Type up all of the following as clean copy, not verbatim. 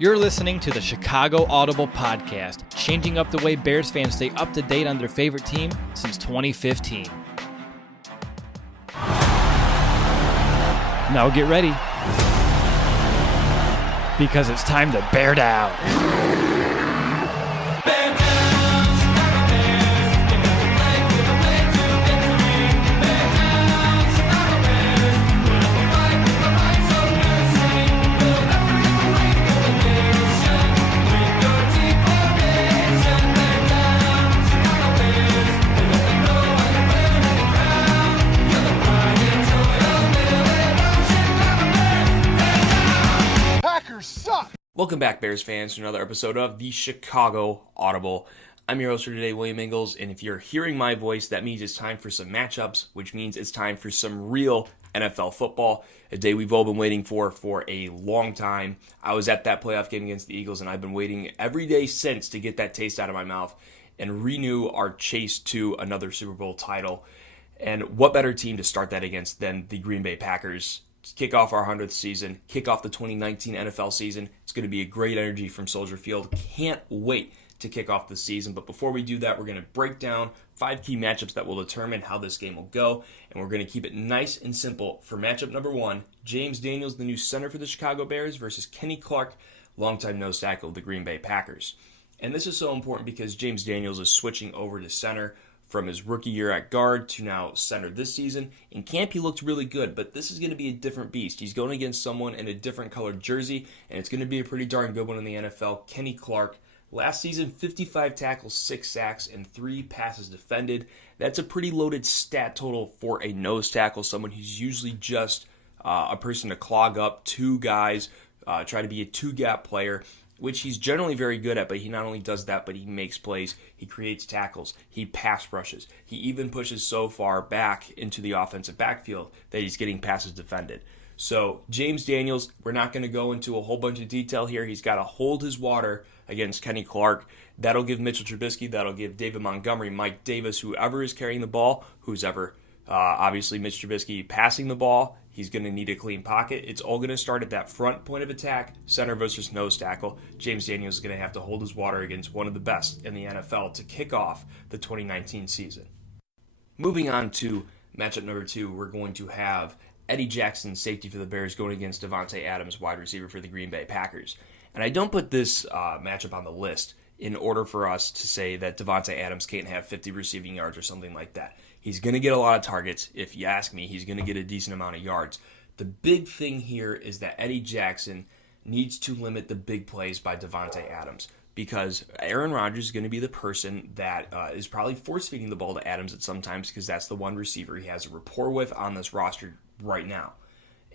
You're listening to the Chicago Audible Podcast, changing up the way Bears fans stay up to date on their favorite team since 2015. Now get ready, because it's time to bear down. Welcome back, Bears fans, to another episode of the Chicago Audible. I'm your host for today, William Ingalls, and if you're hearing my voice, that means it's time for some matchups, which means it's time for some real NFL football, a day we've all been waiting for a long time. I was at that playoff game against the Eagles, and I've been waiting every day since to get that taste out of my mouth and renew our chase to another Super Bowl title. And what better team to start that against than the Green Bay Packers? Kick off our 100th season, kick off the 2019 NFL season. It's going to be a great energy from Soldier Field. Can't wait to kick off the season. But before we do that, we're going to break down 5 key matchups that will determine how this game will go. And we're going to keep it nice and simple. For matchup number 1, James Daniels, the new center for the Chicago Bears, versus Kenny Clark, longtime nose tackle of the Green Bay Packers. And this is so important because James Daniels is switching over to center from his rookie year at guard to now center this season. In camp, he looked really good, but this is going to be a different beast. He's going against someone in a different colored jersey, and it's going to be a pretty darn good one in the NFL. Kenny Clark, last season, 55 tackles, 6 sacks, and 3 passes defended. That's a pretty loaded stat total for a nose tackle, someone who's usually just a person to clog up 2 guys, try to be a 2-gap player, which he's generally very good at, but he not only does that, but he makes plays, he creates tackles, he pass rushes, he even pushes so far back into the offensive backfield that he's getting passes defended. So James Daniels, we're not going to go into a whole bunch of detail here. He's got to hold his water against Kenny Clark. That'll give Mitchell Trubisky, that'll give David Montgomery, Mike Davis, whoever is carrying the ball, obviously Mitch Trubisky passing the ball, he's going to need a clean pocket. It's all going to start at that front point of attack, center versus nose tackle. James Daniels is going to have to hold his water against one of the best in the NFL to kick off the 2019 season. Moving on to matchup number 2, we're going to have Eddie Jackson, safety for the Bears, going against Davante Adams, wide receiver for the Green Bay Packers. And I don't put this matchup on the list in order for us to say that Davante Adams can't have 50 receiving yards or something like that. He's going to get a lot of targets. If you ask me, he's going to get a decent amount of yards. The big thing here is that Eddie Jackson needs to limit the big plays by Davante Adams, because Aaron Rodgers is going to be the person that is probably force-feeding the ball to Adams at some times, because that's the one receiver he has a rapport with on this roster right now.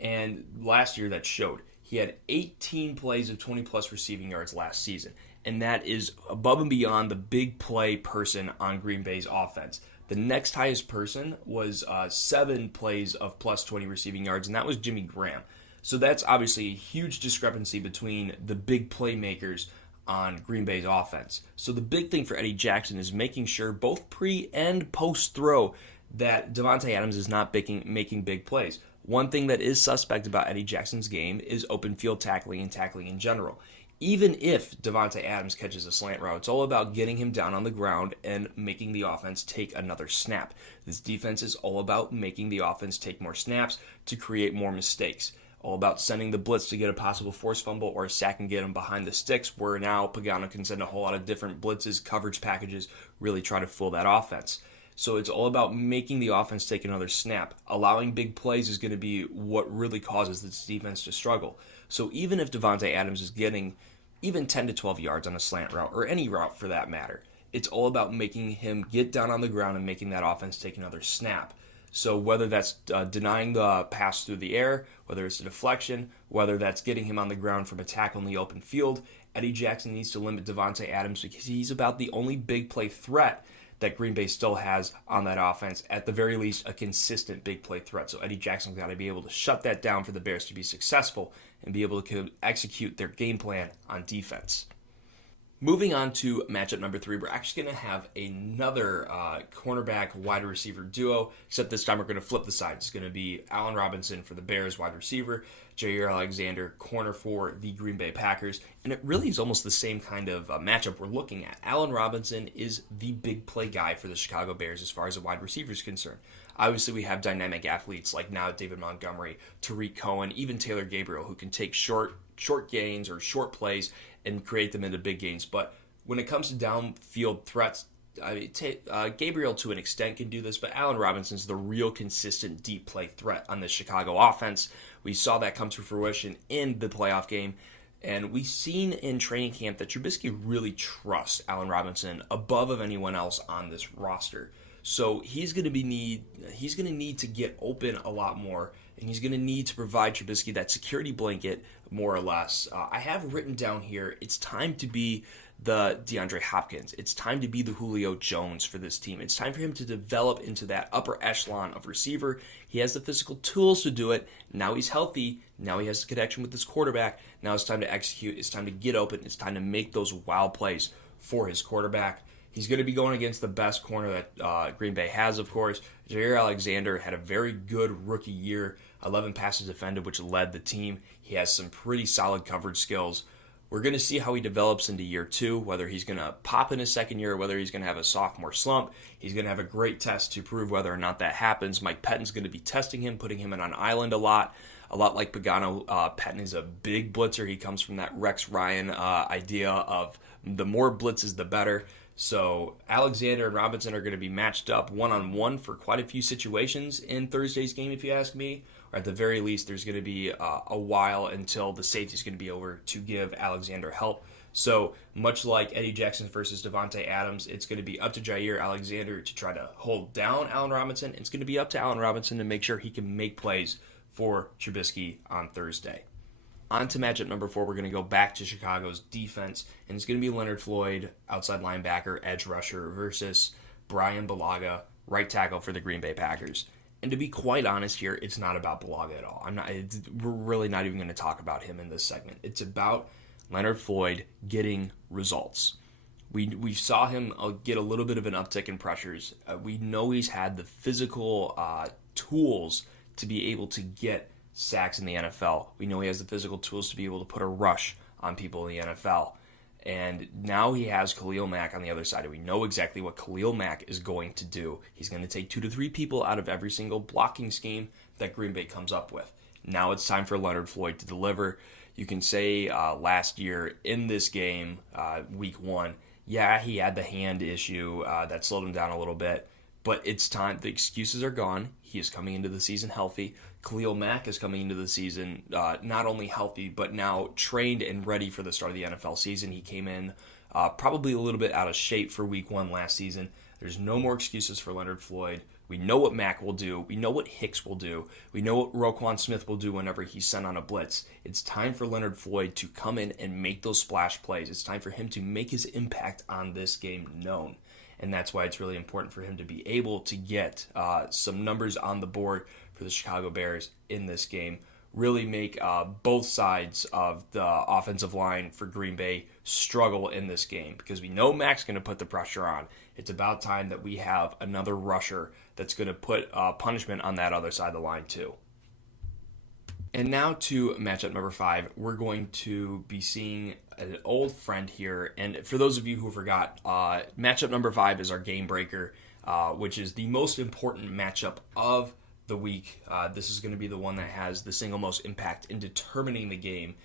And last year that showed. He had 18 plays of 20-plus receiving yards last season, and that is above and beyond the big play person on Green Bay's offense. The next highest person was 7 plays of plus 20 receiving yards, and that was Jimmy Graham. So that's obviously a huge discrepancy between the big playmakers on Green Bay's offense. So the big thing for Eddie Jackson is making sure both pre and post throw that Davante Adams is not making big plays. One thing that is suspect about Eddie Jackson's game is open field tackling and tackling in general. Even if Davante Adams catches a slant route, it's all about getting him down on the ground and making the offense take another snap. This defense is all about making the offense take more snaps to create more mistakes. All about sending the blitz to get a possible forced fumble or a sack and get him behind the sticks, where now Pagano can send a whole lot of different blitzes, coverage packages, really try to fool that offense. So it's all about making the offense take another snap. Allowing big plays is going to be what really causes this defense to struggle. So even if Davante Adams is getting even 10 to 12 yards on a slant route, or any route for that matter, it's all about making him get down on the ground and making that offense take another snap. So whether that's denying the pass through the air, whether it's a deflection, whether that's getting him on the ground from a tackle in the open field, Eddie Jackson needs to limit Davante Adams, because he's about the only big play threat that Green Bay still has on that offense, at the very least a consistent big play threat. So Eddie Jackson's got to be able to shut that down for the Bears to be successful and be able to execute their game plan on defense. Moving on to matchup number 3, we're actually going to have another cornerback wide receiver duo, except this time we're going to flip the sides. It's going to be Allen Robinson for the Bears wide receiver, Jair Alexander, corner for the Green Bay Packers. And it really is almost the same kind of matchup we're looking at. Allen Robinson is the big play guy for the Chicago Bears as far as a wide receiver is concerned. Obviously, we have dynamic athletes like now David Montgomery, Tariq Cohen, even Taylor Gabriel, who can take short gains or short plays and create them into big gains. But when it comes to downfield threats, Gabriel to an extent can do this, but Allen Robinson's the real consistent deep play threat on the Chicago offense. We saw that come to fruition in the playoff game, and we've seen in training camp that Trubisky really trusts Allen Robinson above of anyone else on this roster. So he's going to need to get open a lot more, and he's going to need to provide Trubisky that security blanket more or less. I have written down here, it's time to be the DeAndre Hopkins. It's time to be the Julio Jones for this team. It's time for him to develop into that upper echelon of receiver. He has the physical tools to do it. Now he's healthy. Now he has a connection with his quarterback. Now it's time to execute. It's time to get open. It's time to make those wild plays for his quarterback. He's going to be going against the best corner that Green Bay has, of course. Jair Alexander had a very good rookie year, 11 passes defended, which led the team. He has some pretty solid coverage skills. We're going to see how he develops into year two, whether he's going to pop in his second year or whether he's going to have a sophomore slump. He's going to have a great test to prove whether or not that happens. Mike Pettine's going to be testing him, putting him in on island a lot like Pagano. Pettine is a big blitzer. He comes from that Rex Ryan idea of the more blitzes, the better. So Alexander and Robinson are going to be matched up one-on-one for quite a few situations in Thursday's game, if you ask me. Or at the very least, there's going to be a while until the safety's going to be over to give Alexander help. So much like Eddie Jackson versus Devontae Adams, it's going to be up to Jair Alexander to try to hold down Allen Robinson. It's going to be up to Allen Robinson to make sure he can make plays for Trubisky on Thursday. On to matchup number 4, we're going to go back to Chicago's defense, and it's going to be Leonard Floyd, outside linebacker, edge rusher, versus Brian Bulaga, right tackle for the Green Bay Packers. And to be quite honest here, it's not about Bulaga at all. We're really not even going to talk about him in this segment. It's about Leonard Floyd getting results. We saw him get a little bit of an uptick in pressures. We know he's had the physical tools to be able to get sacks in the NFL. We know he has the physical tools to be able to put a rush on people in the NFL. And now he has Khalil Mack on the other side. And we know exactly what Khalil Mack is going to do. He's going to take 2 to 3 people out of every single blocking scheme that Green Bay comes up with. Now it's time for Leonard Floyd to deliver. You can say last year in this game, week 1, yeah, he had the hand issue that slowed him down a little bit. But it's time. The excuses are gone. He is coming into the season healthy. Khalil Mack is coming into the season not only healthy, but now trained and ready for the start of the NFL season. He came in probably a little bit out of shape for week 1 last season. There's no more excuses for Leonard Floyd. We know what Mack will do. We know what Hicks will do. We know what Roquan Smith will do whenever he's sent on a blitz. It's time for Leonard Floyd to come in and make those splash plays. It's time for him to make his impact on this game known. And that's why it's really important for him to be able to get some numbers on the board for the Chicago Bears in this game. Really make both sides of the offensive line for Green Bay struggle in this game, because we know Mac's going to put the pressure on. It's about time that we have another rusher that's going to put punishment on that other side of the line too. And now to matchup number 5, we're going to be seeing an old friend here. And for those of you who forgot, matchup number 5 is our game breaker, which is the most important matchup of the week. This is going to be the one that has the single most impact in determining the game.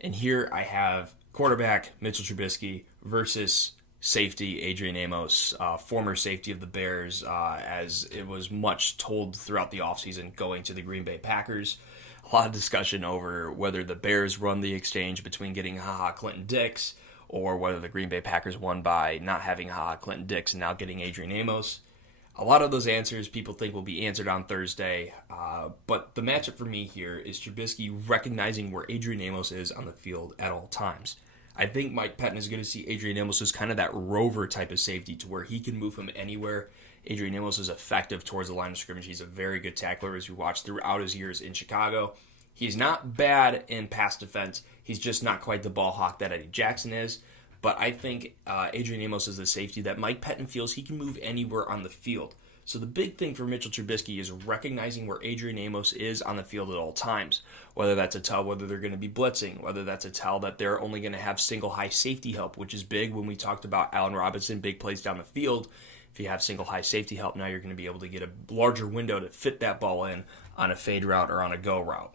And here I have quarterback Mitchell Trubisky versus safety Adrian Amos, former safety of the Bears, as it was much told throughout the offseason going to the Green Bay Packers. A lot of discussion over whether the Bears run the exchange between getting Clinton Dix, or whether the Green Bay Packers won by not having Clinton Dix and now getting Adrian Amos. A lot of those answers people think will be answered on Thursday, but the matchup for me here is Trubisky recognizing where Adrian Amos is on the field at all times. I think Mike Pettine is going to see Adrian Amos as kind of that rover type of safety to where he can move him anywhere. Adrian Amos is effective towards the line of scrimmage. He's a very good tackler, as we watched throughout his years in Chicago. He's not bad in pass defense. He's just not quite the ball hawk that Eddie Jackson is. But I think Adrian Amos is the safety that Mike Pettine feels he can move anywhere on the field. So the big thing for Mitchell Trubisky is recognizing where Adrian Amos is on the field at all times, whether that's a tell whether they're going to be blitzing, whether that's a tell that they're only going to have single high safety help, which is big when we talked about Allen Robinson, big plays down the field. If you have single high safety help, now you're going to be able to get a larger window to fit that ball in on a fade route or on a go route.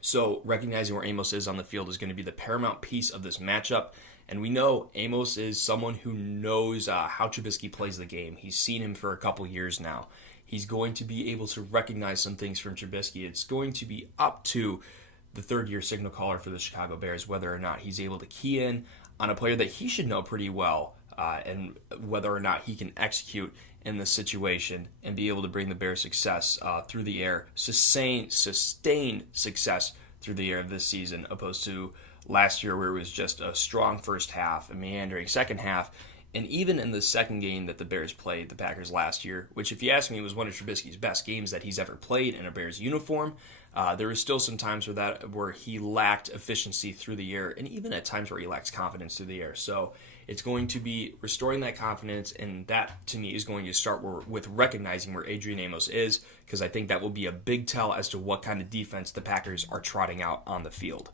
So recognizing where Amos is on the field is going to be the paramount piece of this matchup. And we know Amos is someone who knows how Trubisky plays the game. He's seen him for a couple years now. He's going to be able to recognize some things from Trubisky. It's going to be up to the third-year signal caller for the Chicago Bears whether or not he's able to key in on a player that he should know pretty well and whether or not he can execute in this situation and be able to bring the Bears success through the air, sustained success through the air this season, opposed to last year where it was just a strong first half, a meandering second half, and even in the second game that the Bears played the Packers last year, which if you ask me was one of Trubisky's best games that he's ever played in a Bears uniform, there was still some times where he lacked efficiency through the air, and even at times where he lacks confidence through the air. So it's going to be restoring that confidence, and that to me is going to start with recognizing where Adrian Amos is, because I think that will be a big tell as to what kind of defense the Packers are trotting out on the field.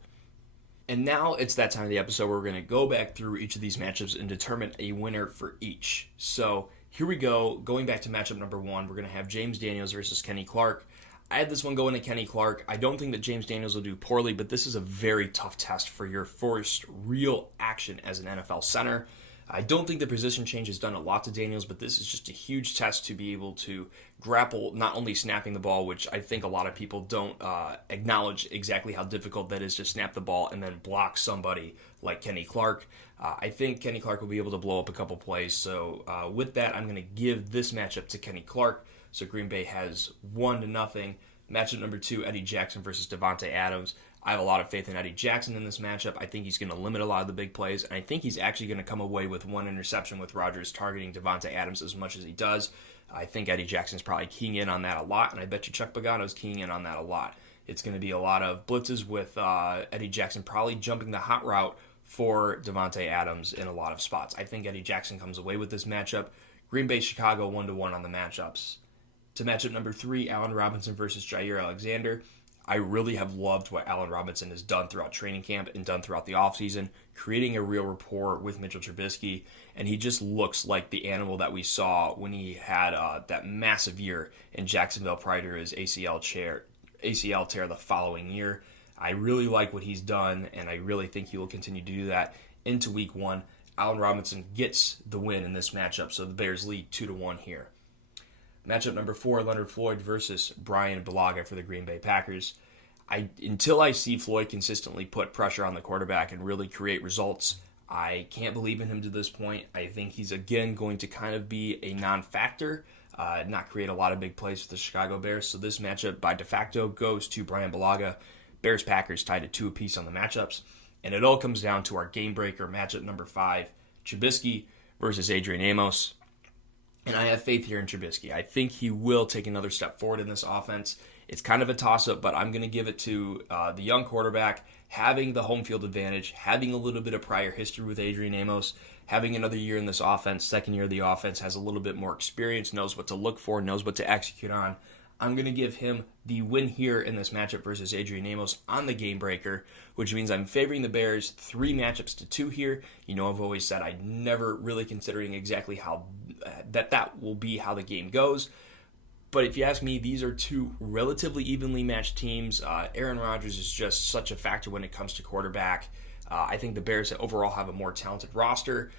And now it's that time of the episode where we're going to go back through each of these matchups and determine a winner for each. So here we go. Going back to matchup number one, we're going to have James Daniels versus Kenny Clark. I had this one going to Kenny Clark. I don't think that James Daniels will do poorly, but this is a very tough test for your first real action as an NFL center. I don't think the position change has done a lot to Daniels, but this is just a huge test to be able to grapple not only snapping the ball, which I think a lot of people don't acknowledge exactly how difficult that is to snap the ball and then block somebody like Kenny Clark. I think Kenny Clark will be able to blow up a couple plays. So with that, I'm going to give this matchup to Kenny Clark. So Green Bay has 1-0. Matchup number two, Eddie Jackson versus Davante Adams. I have a lot of faith in Eddie Jackson in this matchup. I think he's going to limit a lot of the big plays, and I think he's actually going to come away with one interception with Rodgers targeting Davante Adams as much as he does. I think Eddie Jackson's probably keying in on that a lot, and I bet you Chuck Pagano's keying in on that a lot. It's going to be a lot of blitzes with Eddie Jackson probably jumping the hot route for Davante Adams in a lot of spots. I think Eddie Jackson comes away with this matchup. Green Bay, Chicago, 1-1 on the matchups. To matchup number three, Allen Robinson versus Jair Alexander. I really have loved what Allen Robinson has done throughout training camp and done throughout the offseason, creating a real rapport with Mitchell Trubisky, and he just looks like the animal that we saw when he had that massive year in Jacksonville prior to his ACL tear the following year. I really like what he's done, and I really think he will continue to do that into week one. Allen Robinson gets the win in this matchup, so the Bears lead 2-1 here. Matchup number four, Leonard Floyd versus Brian Bulaga for the Green Bay Packers. Until I see Floyd consistently put pressure on the quarterback and really create results, I can't believe in him to this point. I think he's, again, going to kind of be a non-factor, not create a lot of big plays for the Chicago Bears. So this matchup, by de facto, goes to Brian Bulaga. Bears-Packers tied at 2 apiece on the matchups. And it all comes down to our game-breaker, matchup number 5, Trubisky versus Adrian Amos. And I have faith here in Trubisky. I think he will take another step forward in this offense. It's kind of a toss-up, but I'm going to give it to the young quarterback, having the home field advantage, having a little bit of prior history with Adrian Amos, having another year in this offense, second year of the offense, has a little bit more experience, knows what to look for, knows what to execute on. I'm going to give him the win here in this matchup versus Adrian Amos on the game breaker, which means I'm favoring the Bears 3 matchups to 2 here. You know, I've always said I'm never really considering exactly how that will be how the game goes. But if you ask me, these are 2 relatively evenly matched teams. Aaron Rodgers is just such a factor when it comes to quarterback. I think the Bears overall have a more talented roster,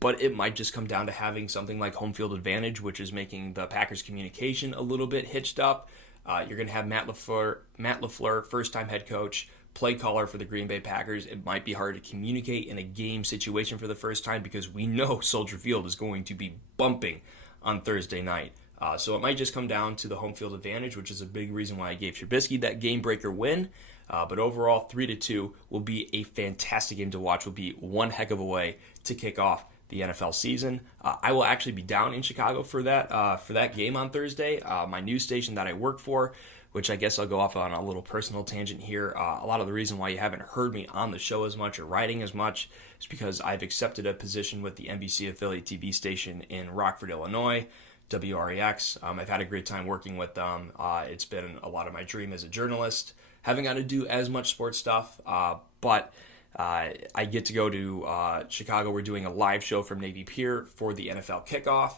but it might just come down to having something like home field advantage, which is making the Packers' communication a little bit hitched up. You're going to have Matt LaFleur, first-time head coach, play caller for the Green Bay Packers. It might be hard to communicate in a game situation for the first time because we know Soldier Field is going to be bumping on Thursday night. So it might just come down to the home field advantage, which is a big reason why I gave Trubisky that game-breaker win. But overall, 3-2 will be a fantastic game to watch. Will be one heck of a way to kick off the NFL season. I will actually be down in Chicago for that game on Thursday. My news station that I work for, which I guess I'll go off on a little personal tangent here. A lot of the reason why you haven't heard me on the show as much or writing as much is because I've accepted a position with the NBC affiliate TV station in Rockford, Illinois. WREX. I've had a great time working with them. It's been a lot of my dream as a journalist. Haven't got to do as much sports stuff, but I get to go to Chicago. We're doing a live show from Navy Pier for the NFL kickoff.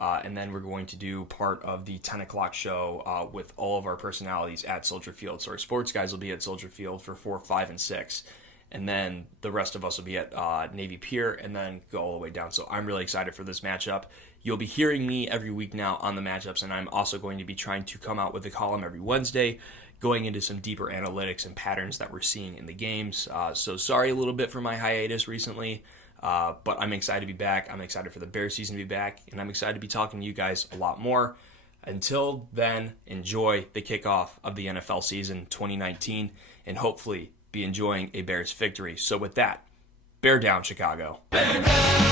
And then we're going to do part of the 10 o'clock show with all of our personalities at Soldier Field. So our sports guys will be at Soldier Field for 4, 5, and 6. And then the rest of us will be at Navy Pier and then go all the way down. So I'm really excited for this matchup. You'll be hearing me every week now on the matchups, and I'm also going to be trying to come out with a column every Wednesday, going into some deeper analytics and patterns that we're seeing in the games. So sorry a little bit for my hiatus recently. But I'm excited to be back. I'm excited for the Bears season to be back, and I'm excited to be talking to you guys a lot more. Until then, enjoy the kickoff of the NFL season 2019, and hopefully be enjoying a Bears victory. So with that, bear down, Chicago. Bear down!